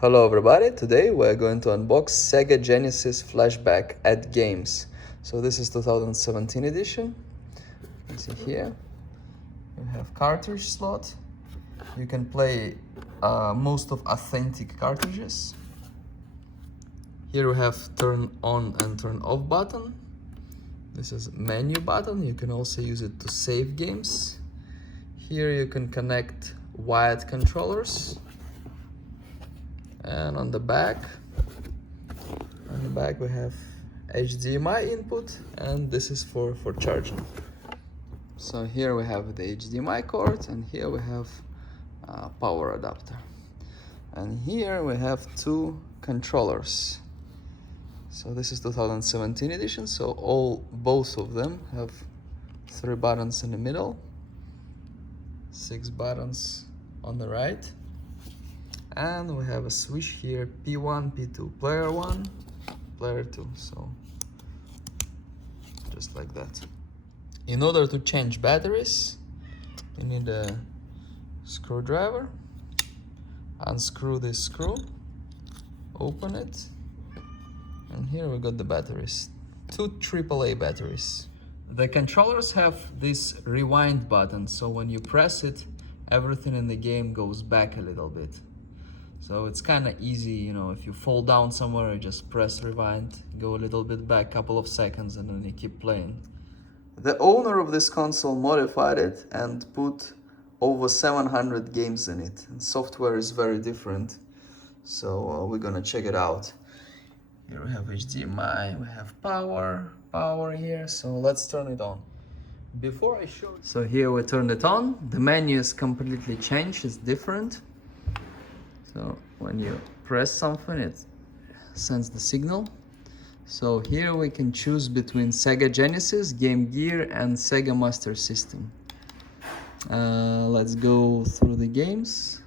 Hello everybody, today we're going to unbox Sega Genesis Flashback at Games. So this is 2017 edition. You can see here, you have cartridge slot. You can play most of authentic cartridges. Here we have turn on and turn off button. This is menu button, you can also use it to save games. Here you can connect wired controllers. And on the back we have HDMI input, and this is for charging. So here we have the HDMI cord, and here we have power adapter. And here we have two controllers. So this is 2017 edition, so both of them have 3 buttons in the middle, 6 buttons on the right. And we have a switch here, P1, P2, player 1, player 2, so just like that. In order to change batteries, you need a screwdriver. Unscrew this screw, open it, and here we got the batteries. 2 AAA batteries. The controllers have this rewind button, so when you press it, everything in the game goes back a little bit. So it's kind of easy, you know, if you fall down somewhere, you just press rewind, go a little bit back, couple of seconds, and then you keep playing. The owner of this console modified it and put over 700 games in it. And software is very different, so we're gonna check it out. Here we have HDMI, we have power here, so let's turn it on. Before I show you... So here we turned it on, the menu is completely changed, it's different. So when you press something, it sends the signal. So here we can choose between Sega Genesis, Game Gear, and Sega Master System. Let's go through the games.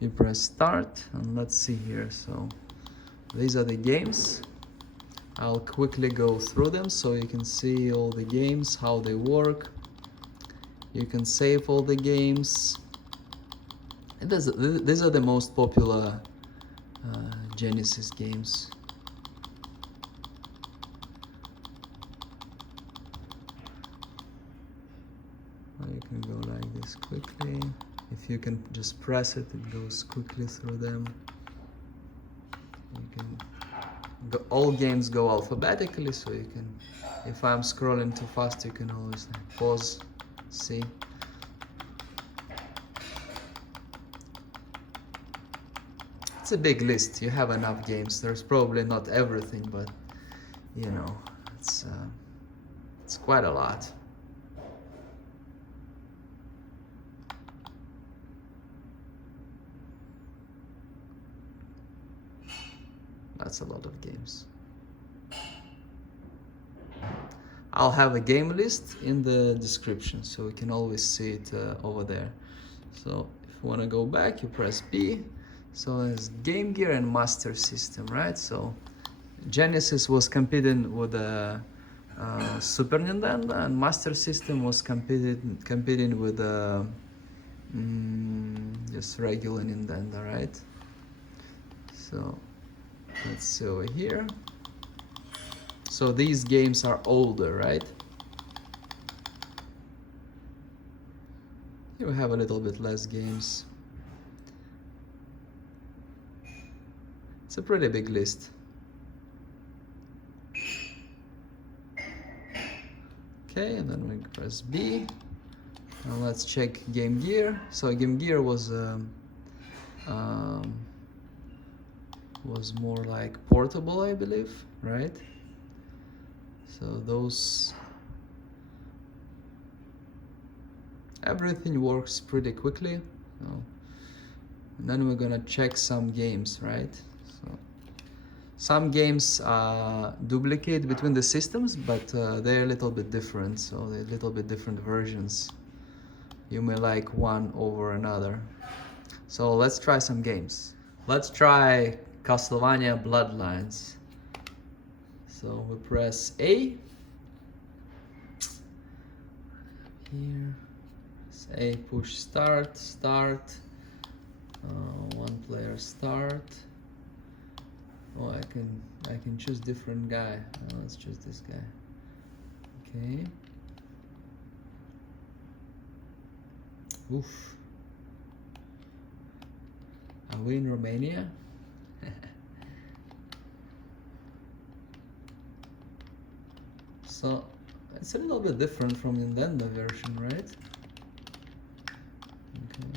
You press start, and let's see here. So these are the games. I'll quickly go through them so you can see all the games, how they work. You can save all the games. These are the most popular Genesis games. You can go like this quickly. If you can just press it, it goes quickly through them. You can go, all games go alphabetically, so you can, if I'm scrolling too fast, you can always pause. See, it's a big list. You have enough games. There's probably not everything, but you know, it's quite a lot. That's a lot of games. I'll have a game list in the description, so you can always see it over there. So if you want to go back, you press B. So it's Game Gear and Master System, right? So Genesis was competing with the Super Nintendo, and Master System was competing with just regular Nintendo, right? So let's see over here. So these games are older, right? Here we have a little bit less games. It's a pretty big list. Okay, and then we press B. Now let's check Game Gear. So Game Gear was more like portable, I believe, right? So those, everything works pretty quickly. And then we're gonna check some games, right? So some games duplicate between the systems, but they're a little bit different. So they're a little bit different versions. You may like one over another. So let's try some games. Let's try Castlevania Bloodlines. So we press A. Here, Press A, push start, one player start. Oh, I can choose different guy. Let's choose this guy. Okay. Oof. Are we in Romania? So it's a little bit different from Nintendo version, right? Okay.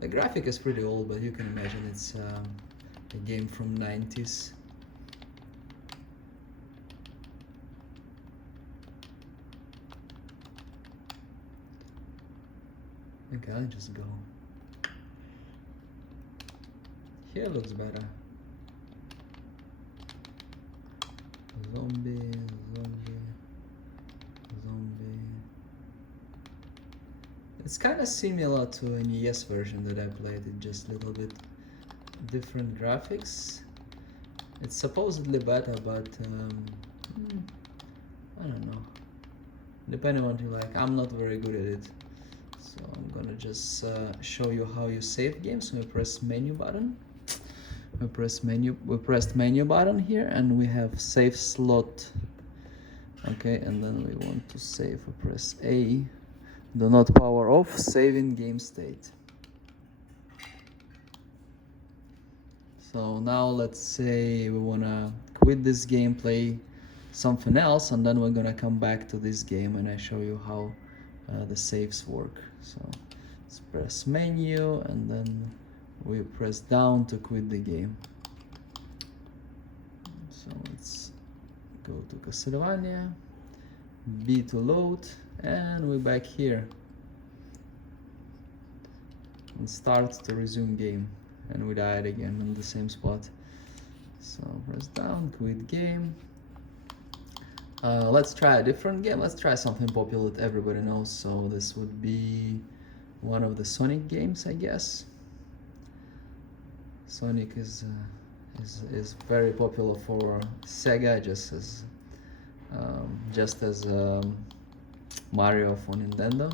The graphic is pretty old, but you can imagine it's a game from 90s. Okay, I'll just go. Here looks better. Zombie. It's kind of similar to an NES version that I played, it just a little bit different graphics. It's supposedly better, but I don't know. Depending on what you like, I'm not very good at it. So I'm gonna just show you how you save games. So we press menu button. We pressed menu button here, and we have save slot. Okay, and then we want to save. We press A. Do not power off. Save in game state. So now let's say we wanna quit this game, play something else, and then we're gonna come back to this game, and I show you how the saves work. So let's press menu, and then we press down to quit the game. So let's go to Castlevania, B to load, and we're back here. And start to resume game, and we died again in the same spot. So press down, quit game. Let's try a different game. Let's try something popular that everybody knows. So this would be one of the Sonic games, I guess. Sonic is very popular for Sega, just as Mario for Nintendo.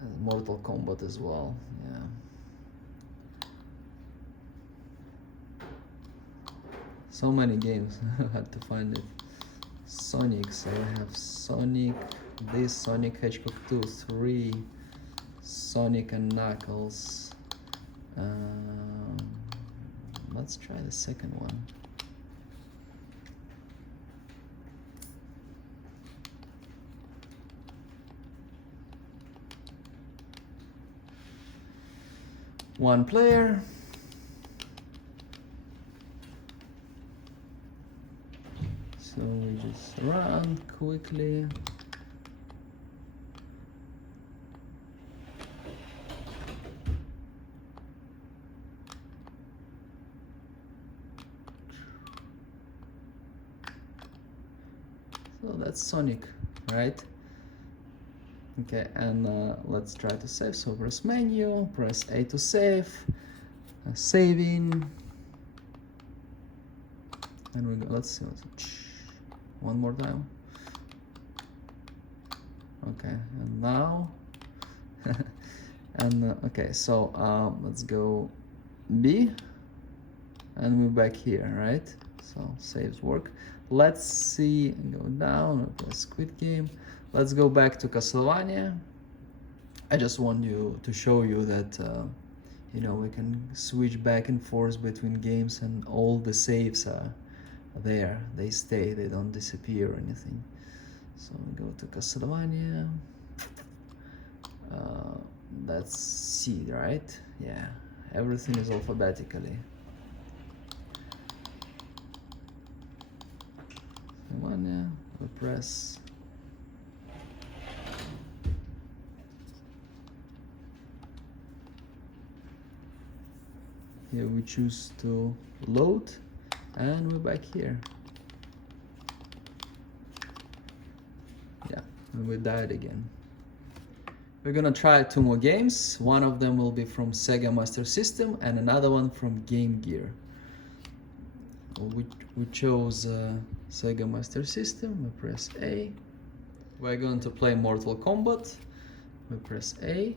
And Mortal Kombat as well. Yeah. So many games. I had to find it. Sonic. So I have Sonic. This Sonic Hedgehog 2, 3, Sonic and Knuckles. Let's try the second one. One player. So we just run quickly. So that's Sonic, right? Okay, and let's try to save. So press menu, press A to save, saving, and we go. Let's see. One more time. Okay, and now, and okay. So let's go B, and we're back here, right? So saves work. Let's see. Go down. Press quit game. Let's go back to Castlevania. I just want to show you that you know, we can switch back and forth between games, and all the saves are there. They stay. They don't disappear or anything. So we go to Castlevania. That's C, right? Yeah. Everything is alphabetically. Castlevania. We press. Here we choose to load, and we're back here. Yeah, and we died again. We're gonna try 2 more games. One of them will be from Sega Master System, and another one from Game Gear. We chose Sega Master System. We press A. We're going to play Mortal Kombat. We press A.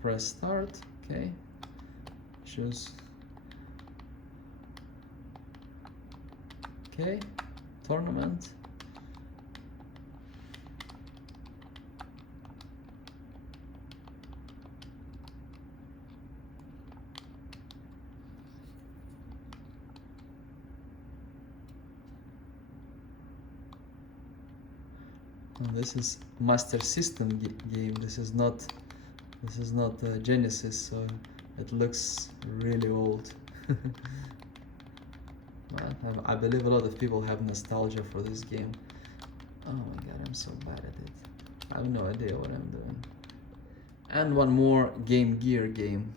Press start, okay. Choose. Okay, tournament. This is Master System game. This is not Genesis, so it looks really old. But I believe a lot of people have nostalgia for this game. Oh my god, I'm so bad at it. I have no idea what I'm doing. And one more Game Gear game.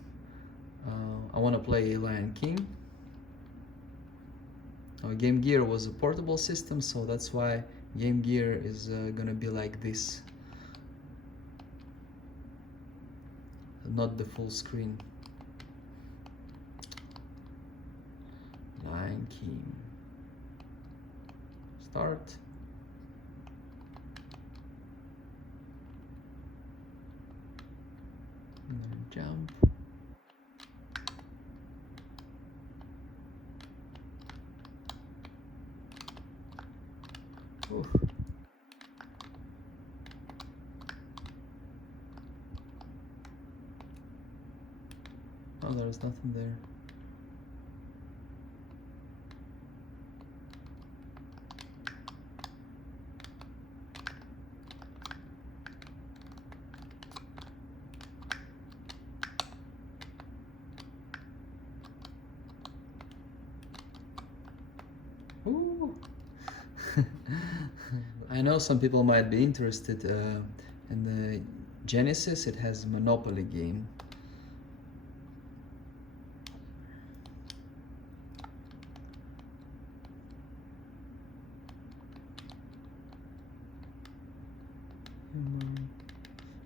I want to play Lion King. Game Gear was a portable system, so that's why Game Gear is gonna be like this. Not the full screen. Lion King. Start. Jump. Oof. Oh, there's nothing there. Ooh. I know some people might be interested in the Genesis. It has a Monopoly game.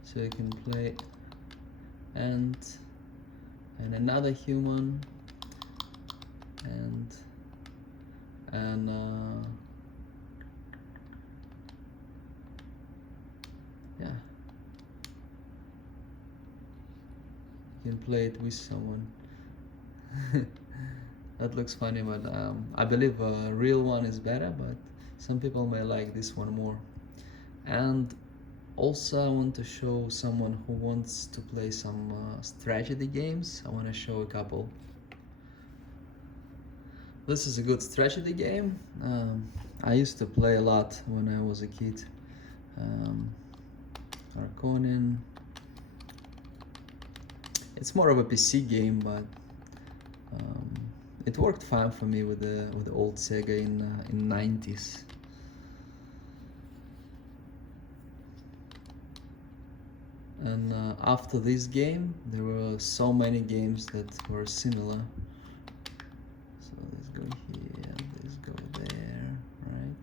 So you can play and another human and yeah, you can play it with someone. That looks funny, but I believe a real one is better, but some people may like this one more. And also I want to show someone who wants to play some strategy games. I want to show a couple. This is a good strategy game. I used to play a lot when I was a kid. Arconin. It's more of a PC game, but it worked fine for me with the old Sega in 90s. And after this game, there were so many games that were similar. So let's go here, let's go there, right?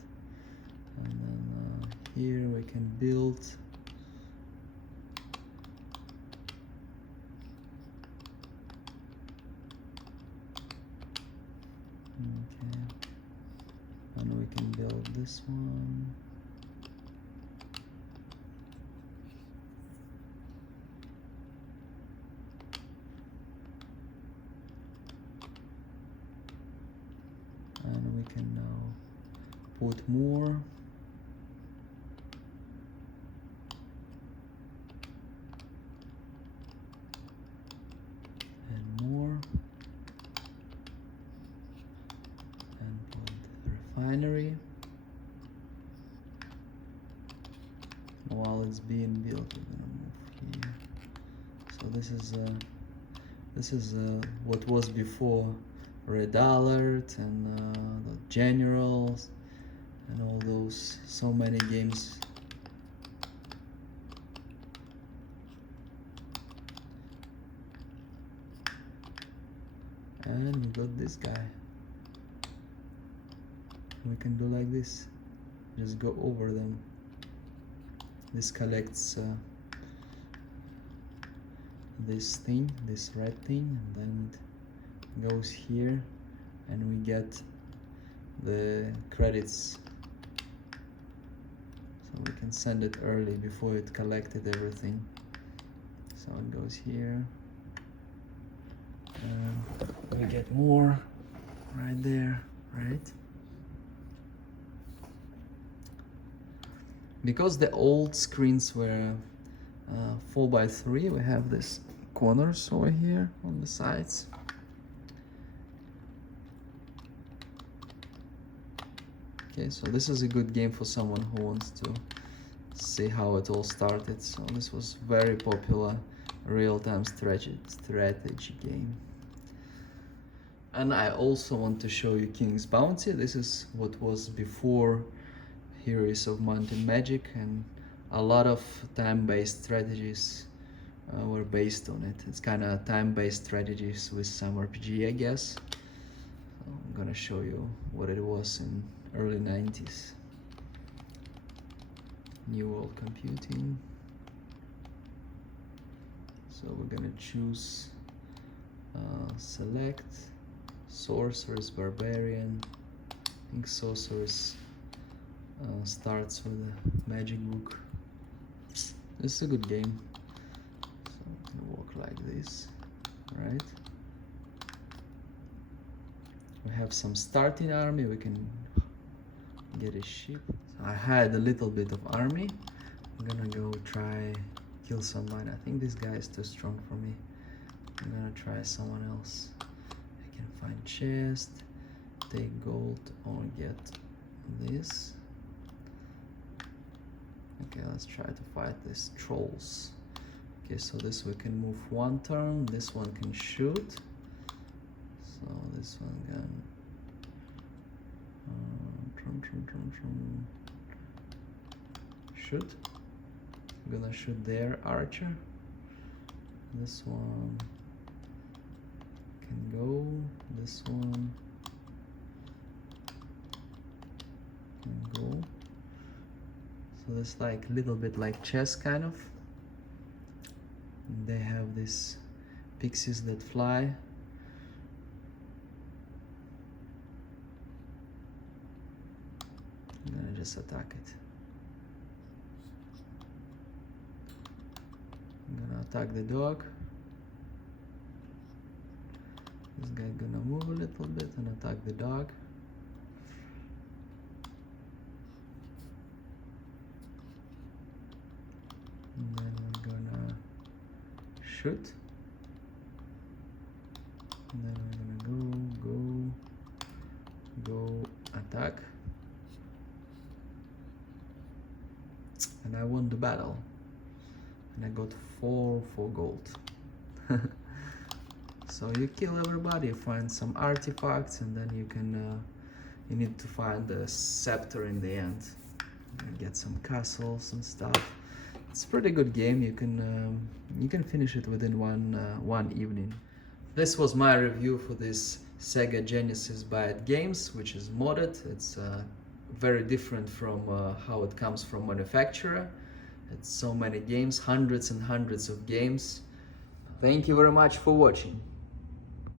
And then here we can build. Okay. And we can build this one. And we can now put more. And more. And put refinery. While it's being built, we're gonna move here. So this is what was before Red Alert and the Generals and all those, so many games. And we got this guy. We can do like this, just go over them. This collects this thing, this red thing, and then it goes here, and we get the credits, so we can send it early before it collected everything. So it goes here, and we get more right there, right? Because the old screens were 4x3, we have this corners over here on the sides. Okay, so this is a good game for someone who wants to see how it all started. So this was very popular real-time strategy game. And I also want to show you King's Bounty. This is what was before Heroes of Might and Magic, and a lot of time-based strategies were based on it. It's kind of time-based strategies with some RPG, I guess. So I'm gonna show you what it was in early 90s. New World Computing. So we're gonna choose select Sorceress Barbarian. I think Sorceress starts with a magic book. This is a good game. So I'm gonna walk like this, right? We have some starting army. We can get a ship. So I had a little bit of army. I'm gonna go try kill someone. I think this guy is too strong for me. I'm gonna try someone else. I can find chest, take gold, or get this. Okay, let's try to fight these trolls. Okay, so this we can move one turn, this one can shoot. So this one can shoot. I'm gonna shoot their archer. This one can go, this one can go. So it's like a little bit like chess kind of. And they have these pixies that fly. I'm gonna just attack it. I'm gonna attack the dog. This guy gonna move a little bit and attack the dog. And then we're gonna shoot. And then we're gonna go, attack. And I won the battle. And I got 4 gold. So you kill everybody, you find some artifacts, and then you can you need to find the scepter in the end. And get some castles and stuff. It's a pretty good game. You can finish it within one evening. This was my review for this Sega Genesis by ATGames, which is modded. It's very different from how it comes from manufacturer. It's so many games, hundreds and hundreds of games. Thank you very much for watching.